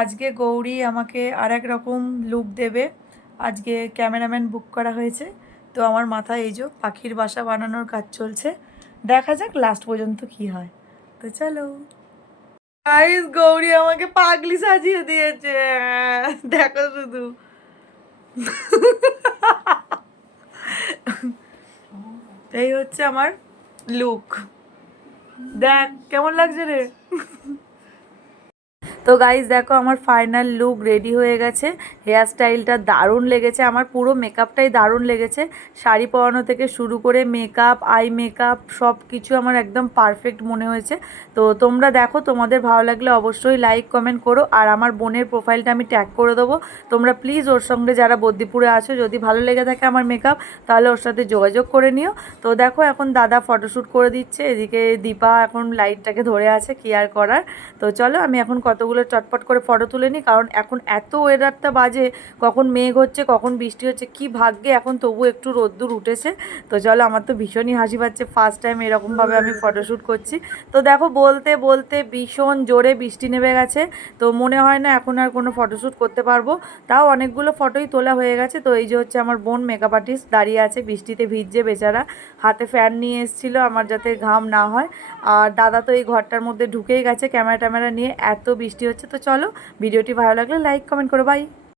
আজকে গৌরী আমাকে আর এক রকম লুক দেবে। আজকে ক্যামেরাম্যান বুক করা হয়েছে, তো আমার মাথায় এই যে পাখির বাসা বানানোর কাজ চলছে। দেখা যাক লাস্ট পর্যন্ত কি হয়। তো চলো গাইস, গৌরী আমাকে পাগলি সাজিয়ে দিয়েছে, দেখো শুধু। এই হচ্ছে আমার লুক, দেখ কেমন লাগছে রে। তো গাইজ দেখো আমার ফাইনাল লুক রেডি হয়ে গেছে। হেয়ার স্টাইলটা দারুণ লেগেছে, আমার পুরো মেকআপটাই দারুণ লেগেছে। শাড়ি পরানো থেকে শুরু করে মেকআপ, আই মেকআপ সব কিছু আমার একদম পারফেক্ট মনে হয়েছে। তো তোমরা দেখো, তোমাদের ভালো লাগলে অবশ্যই লাইক কমেন্ট করো। আর আমার বোনের প্রোফাইলটা আমি ট্যাগ করে দেবো, তোমরা প্লিজ ওর সঙ্গে যারা বদ্দিপুরে আছো যদি ভালো লেগে থাকে আমার মেকআপ, তাহলে ওর সাথে যোগাযোগ করে নিও। তো দেখো এখন দাদা ফটোশ্যুট করে দিচ্ছে, এদিকে দীপা এখন লাইটটাকে ধরে আছে, কি আর করার। তো চলো আমি এখন কতগুলো চটপট করে ফটো তুলে নিই, কারণ এখন এত ওয়েদারটা বাজে, কখন মেঘ হচ্ছে কখন বৃষ্টি হচ্ছে, কি ভাগ্যে এখন তবু একটু রোদ্দুর উঠেছে। তো চলো, আমার তো ভীষণই হাসি পাচ্ছে, ফার্স্ট টাইম এরকমভাবে আমি ফটোশ্যুট করছি। তো দেখো বলতে বলতে ভীষণ জোরে বৃষ্টি নেমে গেছে, তো মনে হয় না এখন আর কোনো ফটোশ্যুট করতে পারবো। তাও অনেকগুলো ফটোই তোলা হয়ে গেছে। তো এই যে হচ্ছে আমার বোন মেকআপ আর্টিস্ট দাঁড়িয়ে আছে, বৃষ্টিতে ভিজছে বেচারা, হাতে ফ্যান নিয়ে এসেছিলো আমার যাতে ঘাম না হয়। আর দাদা তো এই ঘরটার মধ্যে ঢুকেই গেছে ক্যামেরা ট্যামেরা নিয়ে, এত বৃষ্টি হচ্ছে। তো চলো, ভিডিওটি ভালো লাগলে লাইক কমেন্ট করো, বাই।